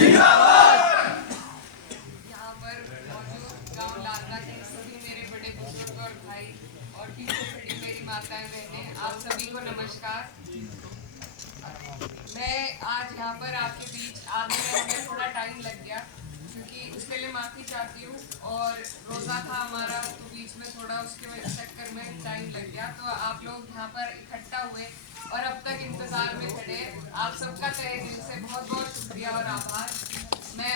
यहाँ पर मौजूद गांव लालना के सभी मेरे बड़े बुजुर्ग और भाई और पीछे खड़ी मेरी माताएं बहनें, आप सभी को नमस्कार। मैं आज यहाँ पर आपके बीच आने में हमें थोड़ा टाइम लग गया, क्योंकि उसके लिए माफ़ी चाहती हूँ। और रोज़ा था हमारा, तो बीच में थोड़ा उसके चक्कर में टाइम लग गया। तो आप लोग यहाँ पर इकट्ठा हुए और अब तक इंतज़ार में खड़े, आप सबका तहे दिल से बहुत बहुत शुक्रिया और आभार। मैं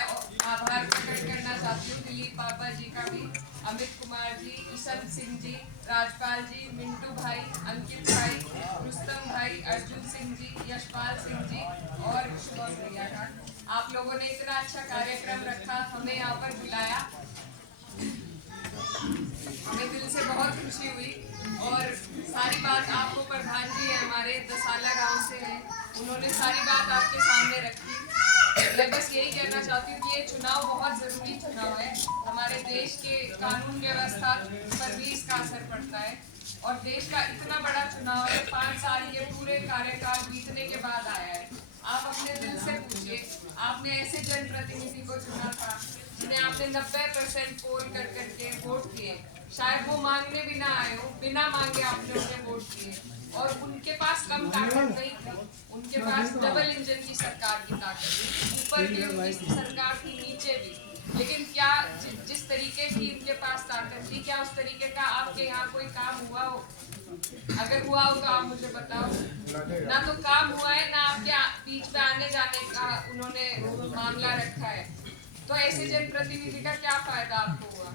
आभार प्रकट करना चाहती हूँ दिलीप पापा जी का भी, अमित कुमार जी, ईशन सिंह जी, राजपाल जी, मिंटू भाई, अंकित भाई, रुस्तम भाई, अर्जुन सिंह जी, यशपाल सिंह जी और शुभम भैया का। आप लोगों ने इतना अच्छा कार्यक्रम रखा, हमें यहाँ पर बुलाया, हमें दिल से बहुत खुशी हुई। और सारी बात आपको प्रधान जी है हमारे दसाला गांव से हैं, उन्होंने सारी बात आपके सामने रखी। मैं बस यही कहना चाहती हूँ कि ये चुनाव बहुत ज़रूरी चुनाव है, हमारे देश के कानून व्यवस्था पर भी इसका असर पड़ता है। और देश का इतना बड़ा चुनाव है, 5 साल के पूरे कार्यकाल बीतने के बाद आया है। आप अपने दिल से पूछिए, आपने ऐसे जनप्रतिनिधि को चुना था जिन्हें आपने 90% पोल कर करके वोट दिए, शायद वो मांगने भी ना आए हो, बिना मांगे आपने उन्हें वोट दिए। और उनके पास कम ताकत नहीं थी, उनके पास डबल इंजन की सरकार की ताकत थी, ऊपर भी उनकी सरकार थी, नीचे भी। लेकिन क्या जिस तरीके की उनके पास ताकत थी, क्या उस तरीके का आपके यहाँ कोई काम हुआ हो? अगर हुआ हो तो आप मुझे बताओ। ना तो काम हुआ है, ना आपके बीच में आने जाने का उन्होंने मामला रखा है। तो ऐसे जनप्रतिनिधि का क्या फायदा आपको हुआ?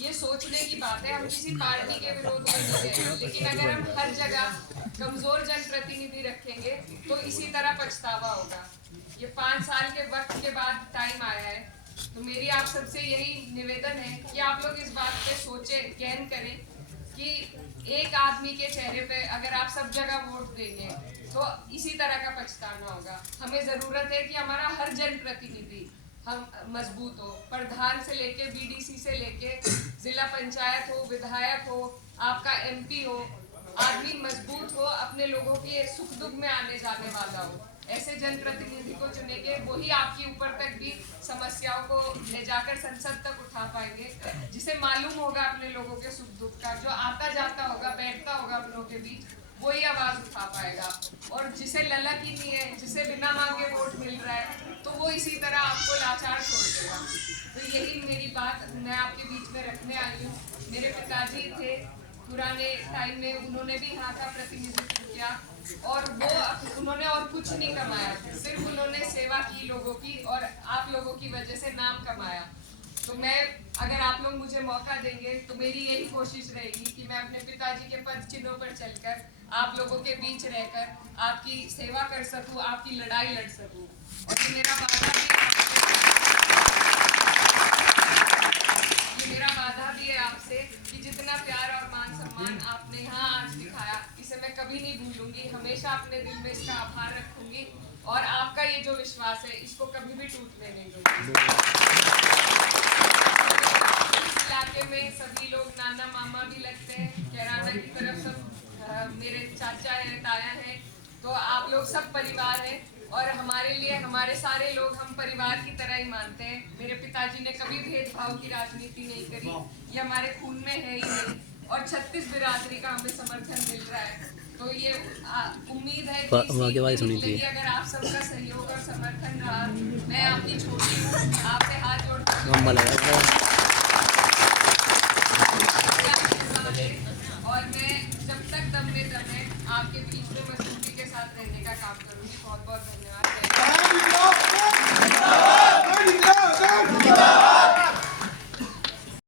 ये सोचने की बात है। हम किसी पार्टी के विरोध में नहीं है, लेकिन अगर हम हर जगह कमजोर जनप्रतिनिधि रखेंगे तो इसी तरह पछतावा होगा। ये 5 साल के वक्त के बाद टाइम आया है, तो मेरी आप सबसे यही निवेदन है कि आप लोग इस बात पे सोचें, गहन करें कि एक आदमी के चेहरे पे अगर आप सब जगह वोट देंगे तो इसी तरह का पछताना होगा। हमें ज़रूरत है कि हमारा हर जनप्रतिनिधि हम मजबूत हो, प्रधान से लेके बीडीसी से लेके जिला पंचायत हो, विधायक हो, आपका एमपी हो, आदमी मजबूत हो, अपने लोगों के सुख दुख में आने जाने वाला हो। ऐसे जनप्रतिनिधि को चुनेंगे, वही आपके ऊपर तक भी समस्याओं को ले जाकर संसद तक उठा पाएंगे, जिसे मालूम होगा अपने लोगों के सुख दुख का, जो आता जाता होगा, बैठता होगा अपनों के बीच, वही आवाज उठा पाएगा। और जिसे ललक ही नहीं है, जिसे बिना मांगे वोट मिल रहा है, तो वो इसी तरह आपको लाचार छोड़ देगा। तो यही मेरी बात मैं आपके बीच में रखने आई हूँ। मेरे पिताजी थे पुराने टाइम में, उन्होंने भी यहाँ का प्रतिनिधित्व किया और उन्होंने और कुछ नहीं कमाया, सिर्फ उन्होंने सेवा की लोगों की और आप लोगों की वजह से नाम कमाया। तो मैं, अगर आप लोग मुझे मौका देंगे तो मेरी यही कोशिश रहेगी कि मैं अपने पिताजी के पद चिन्हों पर चलकर आप लोगों के बीच रहकर आपकी सेवा कर सकूं, आपकी लड़ाई लड़ सकूं। और ये मेरा वादा भी है आपसे कि जितना प्यार और मान सम्मान आपने यहाँ आज दिखाया, इसे मैं कभी नहीं भूलूंगी, हमेशा अपने दिल में इसका आभार रखूंगी। और आपका ये जो विश्वास है, इसको कभी भी टूटने नहीं दूंगी। इलाके में सभी लोग नाना मामा भी लगते हैं, कैराना की तरफ सब मेरे चाचा हैं, ताया हैं, तो आप लोग सब परिवार हैं। और हमारे लिए हमारे सारे लोग हम परिवार की तरह ही मानते हैं। मेरे पिताजी ने कभी भेदभाव की राजनीति नहीं करी, ये हमारे खून में है ही नहीं। और 36 बिरादरी का हमें समर्थन मिल रहा है, तो ये उम्मीद है कि अगर आप सबका सहयोग और समर्थन रहा, मैं आपकी छोटी हूँ, आपसे हाथ जोड़कर और मैं जब तक दम में दम है आपके बीच में मजबूती के साथ रहने का काम करूँगी। बहुत बहुत धन्यवाद।